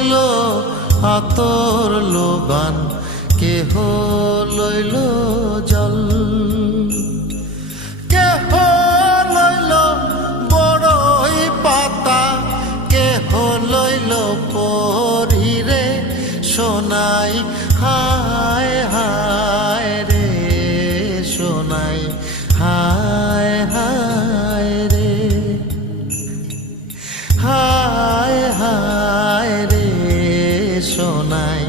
লইল আতর লোবান, কেহ লইল জল, কেহ লইল বড়ই পাতা, কেহ লইল পরিরে সোনাই। হায় হায় রে সোনাই, হায় হায় রে, হায় হায় রে সোনাই।